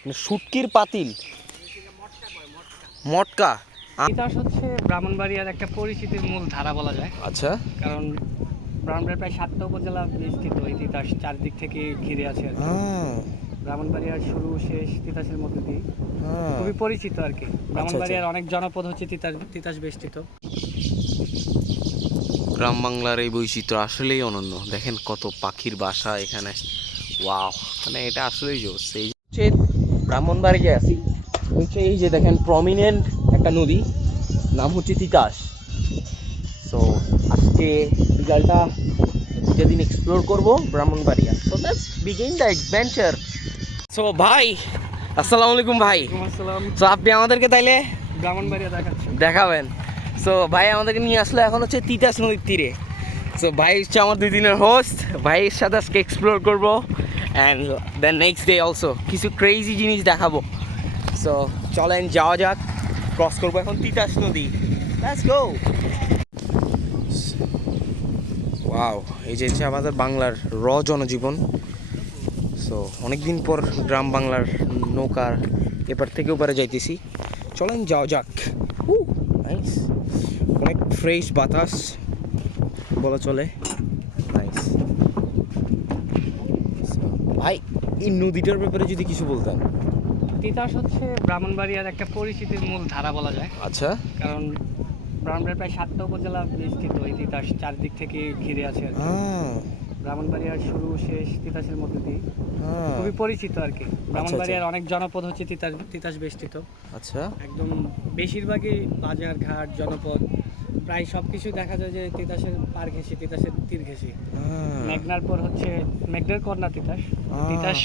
মানে শুটকির পাতিল, মটকা। তিতাস হচ্ছে ব্রাহ্মণবাড়িয়ার একটা পরিচিতির মূল ধারা বলা যায়। আচ্ছা, কারণ ব্রাহ্মণবাড়িয়ার প্রায় 7টা উপজেলা বিস্তৃত এই তিতাস চারদিক থেকে ঘিরে আছে আর কি। ব্রাহ্মণবাড়িয়ার শুরু শেষ তিতাসের মধ্যে দিয়ে খুবই পরিচিত আর কি। ব্রাহ্মণবাড়িয়ার অনেক জনপদ হচ্ছে তিতাস বেষ্টিত। গ্রাম বাংলার এই বৈচিত্র্য আসলেই অনন্য। দেখেন কত পাখির বাসা এখানে, ওয়াও, মানে এটা আসলেই জোস। এই যে ব্রাহ্মণবাড়িয়া আছি, হচ্ছে এই যে দেখেন প্রমিনেন্ট একটা নদী, নাম হচ্ছে তিতাস। সো আজকে বিকালটা দুটা দিন এক্সপ্লোর করবো Brahmanbaria. So let's begin the adventure. So ভাই, আসসালামু আলাইকুম ভাই। আসসালাম। সো আপনি আমাদেরকে তাইলে ব্রাহ্মণবাড়িয়া দেখাবেন। সো ভাই আমাদেরকে নিয়ে আসলো এখন হচ্ছে তিতাস নদীর তীরে। সো ভাই হচ্ছে আমার 2 দিনের হোস্ট, ভাইয়ের সাথে আজকে এক্সপ্লোর করবো and then next day also কিছু ক্রেজি জিনিস দেখাবো। সো চলেন যাওয়া যাক, ক্রস করবো এখন তিতাস নদী। Let's go. ওয়াও, এই যে হচ্ছে আমাদের বাংলার জনজীবন। সো অনেকদিন পর গ্রাম বাংলার নৌকার এপার থেকে ওপারে যাইতেছি, চলেন যাওয়া যাক। নাইস, অনেক ফ্রেশ বাতাস বলা চলে। নাইস। ভাই এই নদীটার ব্যাপারে যদি কিছু বলতেন। তিতাস হচ্ছে ব্রাহ্মণবাড়িয়ার একটা পরিচিতির মূল ধারা বলা যায়। আচ্ছা, কারণ ব্রাহ্মণবাড়িয়ার প্রায় 7টা উপজেলা বিস্তৃত এই তিতাস চারদিক থেকে ঘিরে আছে আর কি। ব্রাহ্মণবাড়িয়ার শুরু শেষ তিতাসের মধ্যে দিয়ে খুবই পরিচিত আর কি। ব্রাহ্মণবাড়িয়ার অনেক জনপদ হচ্ছে তিতাস বেষ্টিত। আচ্ছা, একদম বেশিরভাগই বাজার ঘাট জনপদ প্রায় সব কিছু দেখা যায় যে তিতাসের পার ঘেঁষে, তিতাসের তীর ঘেঁষে। মেঘনার পর হচ্ছে মেঘনার কন্যা তিতাস। তিতাস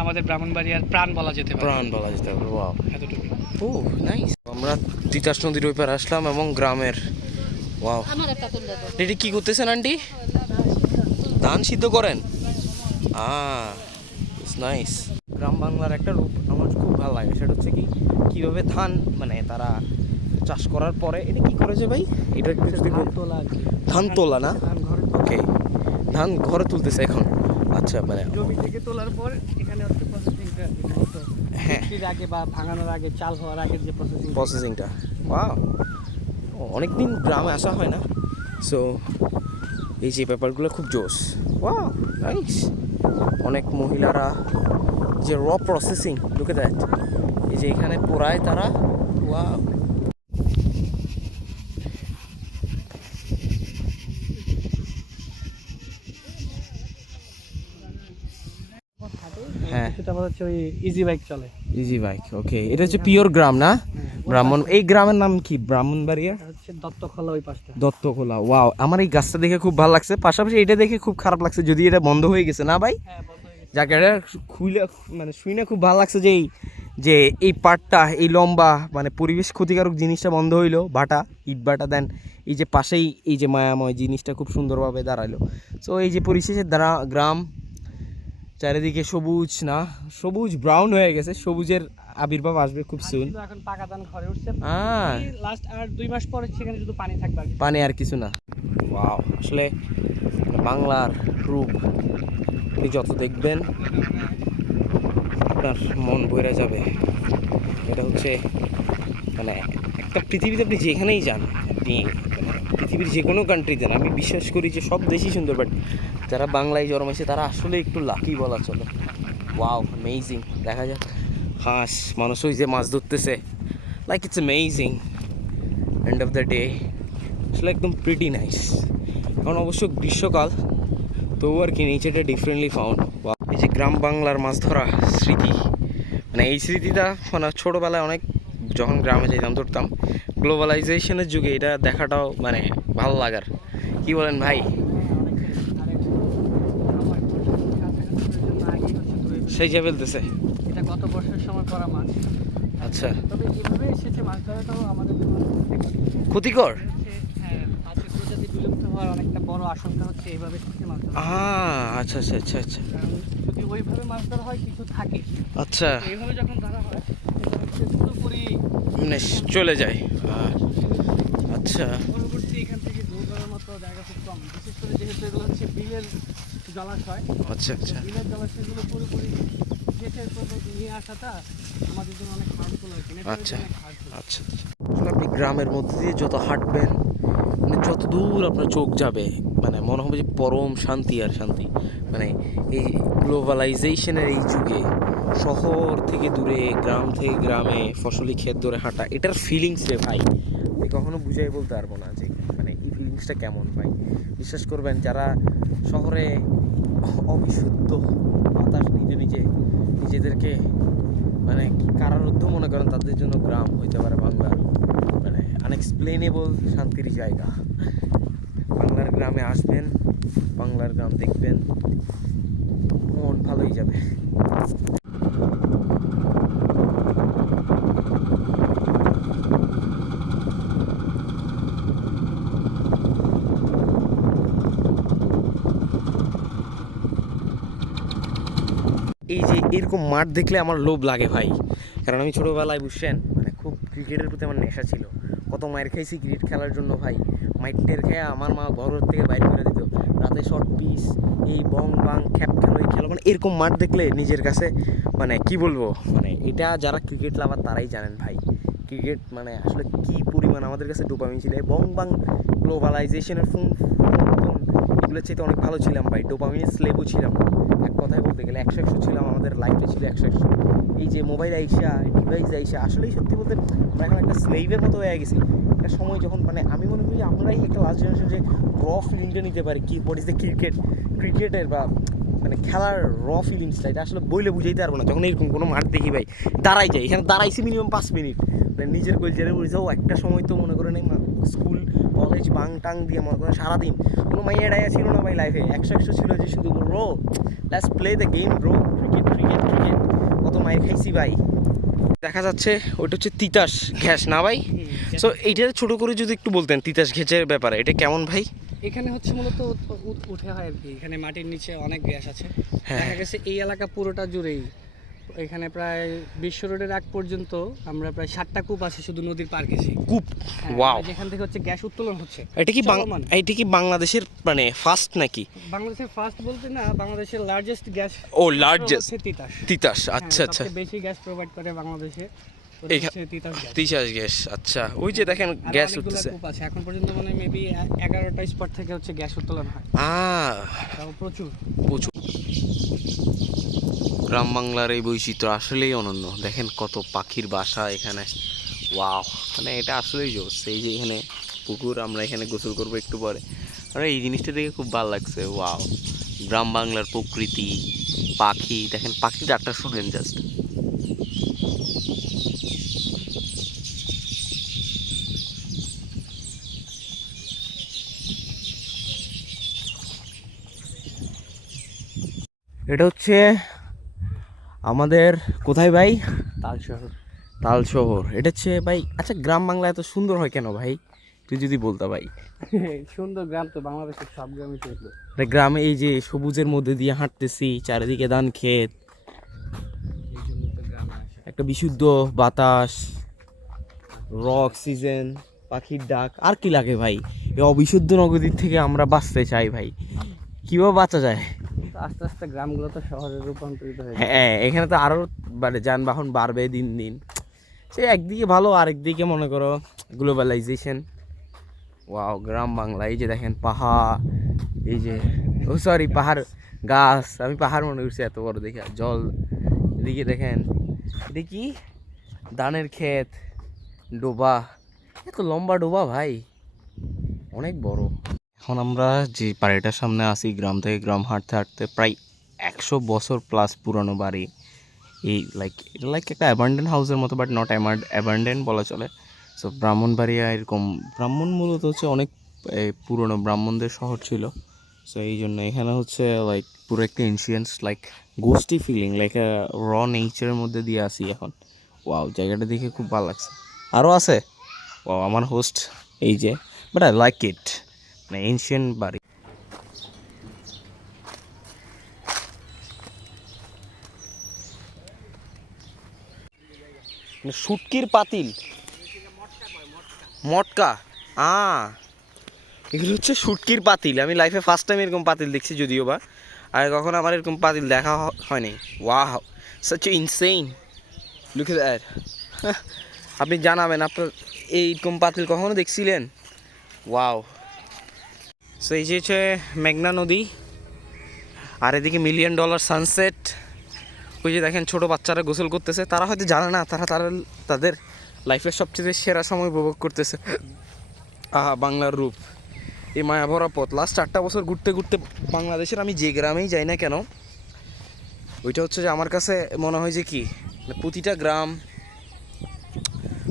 আমাদের ব্রাহ্মণবাড়িয়ার প্রাণ বলা যেতে পারে। প্রাণ বলা যেতে পারে। ওয়াও, এতটুকু। ও নাইস। আমরা তিতাস নদীর ওই পারে আসলাম এবং গ্রামের। ওয়াও, এটা কি করতেছেন আন্টি? ধান সিদ্ধ করেন? নাইস। গ্রাম বাংলার একটা রূপ আমার খুব ভালো লাগে, সেটা হচ্ছে কি কীভাবে ধান মানে তারা চাষ করার পরে এটা কি করে যে ভাই, এটা ধান তোলা আর কি। ধান তোলা না? ধান ঘরে ওকে, ধান ঘরে তুলতেছে এখন। আচ্ছা, মানে জমি থেকে তোলার পর এখানে হচ্ছে প্রসেসিংটা, হ্যাঁ, এর আগে বা ভাঙানোর আগে, চাল হওয়ার আগে যে প্রসেসিংটা। ওয়াও, অনেকদিন গ্রামে আসা হয় না, সো এই যে ব্যাপারগুলো খুব জোস। Wow, nice. অনেক মহিলারা যে প্রসেসিং, লুক এট দ্যাট, এই যে এখানে পোড়ায় তারা। ওয়াও, হ্যাঁ, সেটা হচ্ছে ওই ইজি বাইক চলে। ইজি বাইক, ওকে। এটা হচ্ছে পিওর গ্রাম না? ব্রাহ্মণ, এই গ্রামের নাম কি? ব্রাহ্মণবাড়িয়া হচ্ছে দত্তখোলা, ওই পাশটা দত্তখোলা। ওয়াও, আমার এই গাছটা দেখে খুব ভালো লাগছে, পাশাপাশি এটা দেখে খুব খারাপ লাগছে যদি এটা বন্ধ হয়ে গেছে না ভাই? যাকে এটা খুইলে মানে শুনে খুব ভালো লাগছে যে এই পাটটা, এই লম্বা মানে পরিবেশ ক্ষতিকারক জিনিসটা বন্ধ হইলো, ভাটা, ইট ভাটা। দেন এই যে পাশেই এই যে মায়াময় জিনিসটা খুব সুন্দরভাবে দাঁড়াইলো। সো এই যে পরিশেষের গ্রাম, চারিদিকে সবুজ না, সবুজ ব্রাউন হয়ে গেছে, সবুজের আবির্ভাব আসবে খুব সুন। এখন পাকা ধান ঘরে উঠছে, হ্যাঁ, লাস্ট আর 2 মাস পরে সেখানে শুধু পানি থাকবে, পানি আর কিছু না। ওয়াও, আসলে বাংলার রূপ আপনি যত দেখবেন আপনার মন ভরে যাবে। এটা হচ্ছে মানে একটা পৃথিবীতে আপনি যেখানেই যান, আপনি পৃথিবীর যে কোনো কান্ট্রিতে যান, আমি বিশ্বাস করি যে সব দেশই সুন্দর, বাট যারা বাংলায় জন্মেছে তারা আসলে একটু লাকি বলা চলে। Wow, amazing. দেখা যাক হাঁস, মানুষ ওই যে মাছ ধরতেছে, like it's amazing. End of the day আসলে একদম প্রিটি নাইস। এখন অবশ্য গ্রীষ্মকাল, তবু আর কি নেচারটা ডিফারেন্টলি ফাউন্ড। এই যে গ্রাম বাংলার মাছ ধরা স্মৃতি, মানে এই স্মৃতিটা মানে ছোটোবেলায় অনেক যখন গ্রামে যেতাম ধরতাম, গ্লোবালাইজেশনের যুগে এটা দেখাটাও মানে ভালো লাগার। কি বলেন ভাই? সেই যে ফেলতেছে, এটা গত বর্ষের সময় করা মাছ। আচ্ছা, তবে এভাবে এসেছে মাছ ধরাটাও আমাদের ক্ষতিকর। হ্যাঁ, মাছের প্রজাতি বিলুপ্ত হওয়ার অনেকটা বড় আশঙ্কা হচ্ছে এইভাবে মাছ ধরা। আচ্ছা আচ্ছা আচ্ছা আচ্ছা, যদি ওইভাবে মাছ ধরা হয় কিছু থাকে, আচ্ছা, এইভাবে যখন ধরা হয় এটা হচ্ছে পুরোপুরি মানে চলে যায়। আচ্ছা, পরবর্তী এখান থেকে দৌড় করার মতো জায়গা খুব কম, বিশেষ করে যেহেতু এগুলো হচ্ছে বিলের জলাশয়। আচ্ছা আচ্ছা, বিলের জলাশয়গুলো পুরোপুরি ঘেঁষের প্রজাতি নিয়ে আসাটা আমাদের জন্য অনেক হার্মফুল আর কি। আচ্ছা আচ্ছা আসলে আপনি গ্রামের মধ্যে দিয়ে যত হাঁটবেন মানে যত দূর আপনার চোখ যাবে মানে মনে হবে যে পরম শান্তি আর শান্তি। মানে এই গ্লোবালাইজেশনের এই যুগে শহর থেকে দূরে গ্রাম থেকে গ্রামে ফসলি ক্ষেত ধরে হাঁটা এটার ফিলিংস রে ভাই আমি কখনো বুঝাই বলতে পারবো না যে মানে এই ফিলিংসটা কেমন ভাই। বিশ্বাস করবেন যারা শহরে অবিশুদ্ধ বাতাস নিজেদেরকে মানে কারারুদ্ধ মনে করেন তাদের জন্য গ্রাম হইতে পারে বাংলার মানে আনএক্সপ্লেনেবল শান্তির জায়গা। বাংলার গ্রামে আসবেন, বাংলার গ্রাম দেখবেন, মন ভালোই যাবে। এই যে এরকম মাঠ দেখলে আমার লোভ লাগে ভাই, কারণ আমি ছোটোবেলায় বুঝছেন মানে খুব ক্রিকেটের প্রতি আমার নেশা ছিল। কত মায়ের খাইছি ক্রিকেট খেলার জন্য ভাই, মাইটের খেয়ে আমার মা ঘর থেকে বাইরে করে দিত, রাতে শর্ট পিস এই বং বাং খ্যাপ খেলো এই খেলো মানে এরকম মাঠ দেখলে নিজের কাছে মানে কি বলবো মানে এটা যারা ক্রিকেট লাভার তারাই জানেন ভাই ক্রিকেট মানে আসলে কি পরিমাণ আমাদের কাছে ডোপামিন ছিল। বং বাং গ্লোবালাইজেশনের ফোন এগুলোর চাইতে অনেক ভালো ছিলাম ভাই, ডোপামিনের স্লেবও ছিলাম না। এক কথায় বলতে গেলে 100 ছিলাম, আমাদের লাইফটা ছিল 100। এই যে মোবাইল আইসা ডিভাইস আইসা আসলেই সত্যি বলতে আমরা এখন একটা স্লেভের মতো হয়ে গেছি। একটা সময় যখন মানে আমি মনে করি আমরাই একটা লাস্ট জেনারেশন যে র ফিলিংটা নিতে পারি কি হোয়াট ইজ দ্য ক্রিকেটের বা মানে খেলার র ফিলিংসটা এটা আসলে বইলে বুঝাইতে পারবো না। যখন এরকম কোনো মাঠ দেখি ভাই দাঁড়াই যায়, এখানে দাঁড়াইছি মিনিমাম 5 মিনিট মানে নিজের কলচারে বুঝাও। একটা সময় তো মনে করেন স্কুল কলেজ বাং টাং দিয়ে মনে করেন সারাদিন কোনো মাইয়া ডাইয়া ছিল না ভাই লাইফে, 100 ছিল যে শুধু bro let's play the game bro, cricket কত মায়ের খাইছি ভাই। দেখা যাচ্ছে ওইটা হচ্ছে তিতাস ঘ্যাস না ভাই? সো এইটা ছোট করে যদি একটু বলতেন তিতাস ঘ্যাসের ব্যাপারে, এটা কেমন ভাই? এখানে হচ্ছে মূলত উঠে হয় আর কি, এখানে মাটির নিচে অনেক গ্যাস আছে। দেখা গেছে এই এলাকা পুরোটা জুড়েই এখানে প্রায় বিশ্ব রোডের আগ পর্যন্ত আমরা প্রায় 7টা কূপ আছে শুধু নদীর পার ঘেঁষে। কূপ? ওয়াও। যেখান থেকে হচ্ছে গ্যাস উত্তোলন হচ্ছে। এটা কি বাংলাদেশের মানে ফার্স্ট নাকি? বাংলাদেশের ফার্স্ট বলতে না, বাংলাদেশের লার্জেস্ট গ্যাস। ও লার্জেস্ট তিতাস আচ্ছা আচ্ছা সবচেয়ে বেশি গ্যাস প্রোভাইড করে বাংলাদেশে তিতাস গ্যাস। আচ্ছা ওই যে দেখেন গ্যাস উঠতেছে। এখন পর্যন্ত মানে মেবি 11টা স্পট থেকে হচ্ছে গ্যাস উত্তোলন হয়। প্রচুর গ্রাম বাংলার এই বৈচিত্র্য আসলেই অনন্য। দেখেন কত পাখির বাসা এখানে, ওয়াও মানে এটা আসলেই জোস। এই যে এখানে পুকুর, আমরা এখানে গোসল করবো একটু পরে, আর এই জিনিসটা দেখে খুব ভালো লাগছে। ওয়াও গ্রাম বাংলার প্রকৃতি, পাখি দেখেন, পাখির ডাকটা শুনেন জাস্ট। এটা হচ্ছে আমাদের কোথায় ভাই? তাল শহর। এটা হচ্ছে ভাই আচ্ছা গ্রাম বাংলা এত সুন্দর হয় কেন ভাই তুই যদি বলতা ভাই? সুন্দর গ্রাম তো বাংলাদেশের সব গ্রামই সুন্দর। গ্রামে এই যে সবুজের মধ্যে দিয়ে হাঁটতেছি, চারিদিকে ধান ক্ষেত, একটা বিশুদ্ধ বাতাস, র অক্সিজেন, পাখির ডাক, আর কি লাগে ভাই? এই অবিশুদ্ধ নগরীর থেকে আমরা বাঁচতে চাই ভাই, কিভাবে বাঁচা যায়? আস্তে আস্তে গ্রামগুলো তো শহরে রূপান্তরিত হয়ে যায়। হ্যাঁ এখানে তো আরো মানে যানবাহন বাড়বে দিন দিন, সে একদিকে ভালো আরেকদিকে মনে করো গ্লোবালাইজেশন। ওয়াও গ্রাম বাংলা। এই যে দেখেন পাহাড়, এই যে ও সরি পাহাড় গাছ, আমি পাহাড় মনে করছি এত বড় দেখে, জল এদিকে দেখেন, এটা কি ধানের ক্ষেত, ডোবা, এত লম্বা ডোবা ভাই, অনেক বড়। এখন আমরা যে বাড়িটার সামনে আসি, গ্রাম থেকে গ্রাম হাঁটতে হাঁটতে প্রায় 100 বছর প্লাস পুরানো বাড়ি। এই এটা একটা অ্যাবান্ডেন্ট হাউসের মতো, বাট নট অ্যাবান্ডেন্ট বলা চলে। সো ব্রাহ্মণবাড়িয়া এরকম, ব্রাহ্মণ মূলত হচ্ছে অনেক পুরনো ব্রাহ্মণদের শহর ছিল। সো এই জন্য এখানে হচ্ছে পুরো একটা এনশিয়েন্স গোস্টি ফিলিং, র নেচারের মধ্যে দিয়ে আসি এখন। ওয়াও জায়গাটা দেখে খুব ভালো লাগছে। আরও আছে ওয়াও আমার হোস্ট এই যে, বাট আই লাইক ইট, মানে এনশিয়েন্ট বাড়ি। শুটকির পাতিল, মটকা, এগুলো হচ্ছে শুটকির পাতিল। আমি লাইফে ফার্স্ট টাইম এরকম পাতিল দেখছি, যদিও বা আর কখনো আমার এরকম পাতিল দেখা হয়নি। Wow such insane. Look at that. আপনি জানাবেন আপনার এইরকম পাতিল কখনো দেখছিলেন? ওয়াও। সো এই যে হচ্ছে মেঘনা নদী, আর এদিকে $1,000,000 সানসেট। ওই যে দেখেন ছোট বাচ্চারা গোসল করতেছে, তারা হয়তো জানে না তাদের লাইফের সবচেয়ে সেরা সময় উপভোগ করতেছে। আহা, বাংলার রূপ, এই মায়া ভরা পথ। লাস্ট 4টা বছর ঘুরতে ঘুরতে বাংলাদেশের আমি যে গ্রামেই যাই না কেন, ওইটা হচ্ছে যে আমার কাছে মনে হয় যে কি, প্রতিটা গ্রাম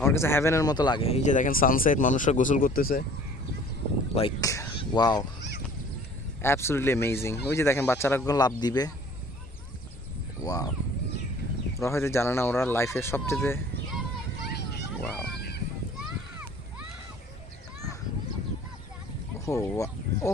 আমার কাছে হ্যাভেনের মতো লাগে। এই যে দেখেন সানসেট, মানুষরা গোসল করতেছে, লাইক ওয়াও, অ্যাবসলিউটলি অ্যামেজিং। ওই যে দেখেন বাচ্চারা এখন লাভ দিবে, ওয়াও। ওরা হয়তো জানে না ওরা লাইফের সবচেয়ে ওয়াও। ও ও